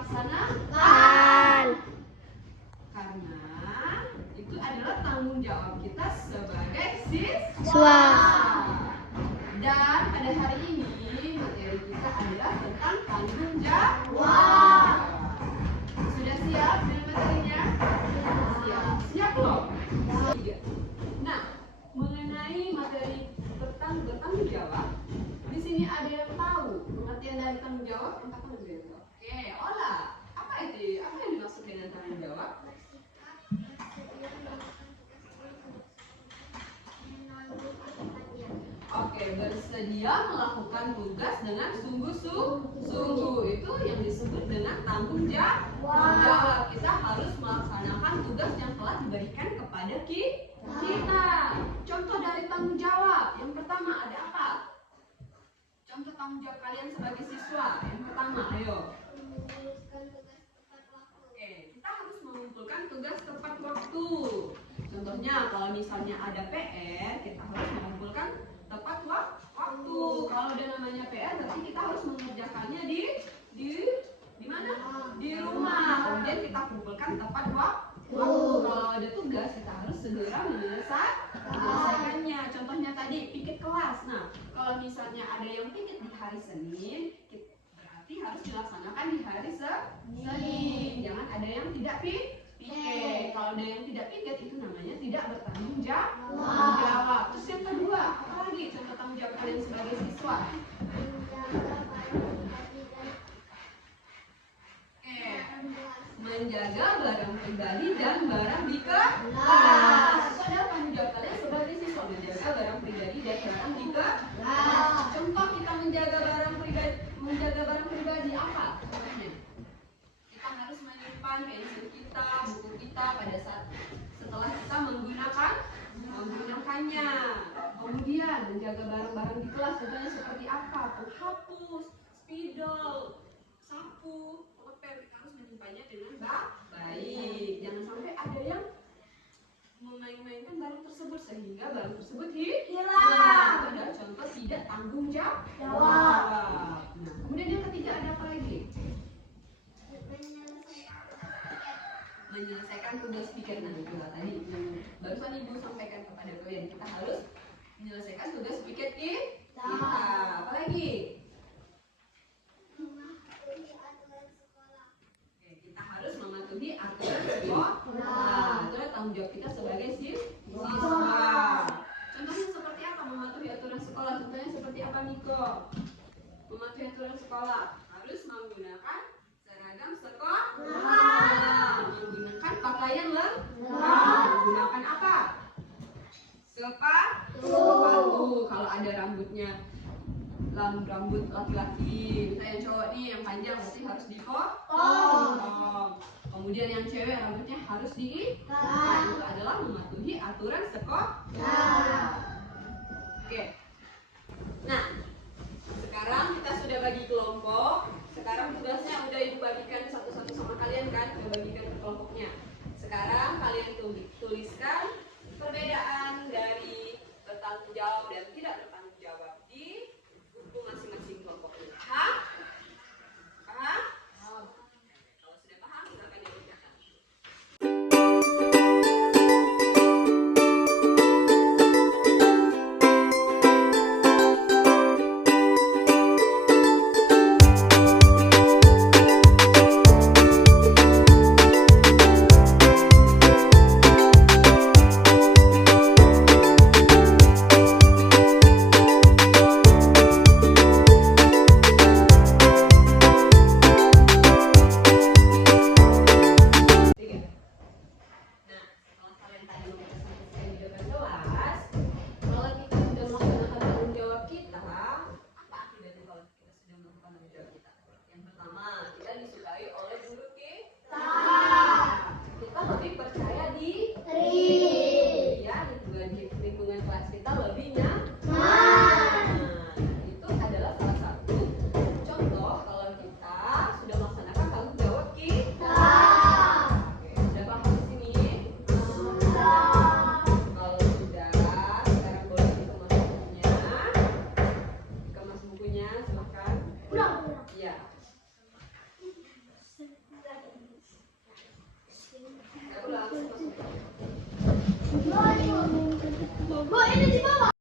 dilaksanakan. Karena itu adalah tanggung jawab kita sebagai Siswa. Dan pada hari ini materi kita adalah tentang tanggung jawab. Sudah siap dengan materinya? Siap. Siap belum? Nah, mengenai materi tentang bertanggung jawab, di sini ada yang tahu pengertian dari tanggung jawab? Angkat tangan dulu. Oke, Ola. Apa itu? Apa yang dimaksud dengan tanggung jawab? Oke, bersedia melakukan tugas dengan sungguh-sungguh. Itu yang disebut dengan tanggung jawab. Kita harus melaksanakan tugas yang telah diberikan kepada kita. Contoh dari tanggung jawab. Yang pertama ada apa? Contoh tanggung jawab kalian sebagai siswa. Yang pertama, ayo. Oke, kita harus mengumpulkan tugas tepat waktu. Contohnya, kalau misalnya ada PR, kita harus mengumpulkan tepat waktu. Kalau ada namanya PR, berarti kita harus mengerjakannya di mana? Di rumah. Kemudian kita kumpulkan tepat waktu. Kalau ada tugas, kita harus segera menyelesaikannya. Contohnya tadi piket kelas. Nah, kalau misalnya ada yang piket di hari Senin, berarti harus dilaksanakan di hari Senin. Jangan ada yang tidak piket. Kalau ada yang tidak piket, itu namanya tidak bertanggung jawab. Terus yang kedua, apa lagi contoh tanggung jawab kalian sebagai siswa? Menjaga barang pribadi dan barang di kelas. Itu adalah tanggung jawab kalian sebagai siswa, menjaga barang pribadi dan barang di kelas. Contoh kita menjaga barang pribadi apa? Contohnya, kita harus menyimpan pensil kita, buku kita pada saat setelah kita menggunakannya. Kemudian menjaga barang-barang di kelas, contohnya seperti apa? Penghapus, spidol, sapu, pulpen. Kita harus menyimpannya dengan baik. Jangan sampai ada yang memain-mainkan barang tersebut sehingga barang tersebut hilang. Itu adalah contoh tidak tanggung jawab. Nah, kemudian yang ketiga ada apa lagi? Menyelesaikan tugas pikir. Nah, itu tadi barusan ibu sampaikan kepada kalian, kita harus menyelesaikan tugas pikir kita. Apa lagi? Oke, kita harus mematuhi aturan sekolah. Itu adalah tanggung jawab kita sebagai siswa. Contohnya seperti apa mematuhi aturan sekolah? Contohnya seperti apa, Niko? Mematuhi aturan sekolah harus menggunakan seragam sekolah. Menggunakan pakaian lengkap. Menggunakan apa? Sepatu. Kalau ada rambutnya, rambut laki-laki, misalnya yang cowok nih yang panjang, berarti harus dipotong. Kemudian yang cewek rambutnya harus diikat. Itu adalah mematuhi aturan sekolah. Oke. Nah, sekarang kita sudah bagi kelompok. Sekarang tugasnya udah ibu bagikan satu-satu sama kalian kan, udah bagikan ke kelompoknya. Sekarang kalian tuliskan perbedaan dari bertanggung jawab dan tidak bertanggung jawab di buku masing-masing kelompok ini. Paham? Kalau sudah paham, silakan dikerjakan. masuk. Bu, ini di bawah.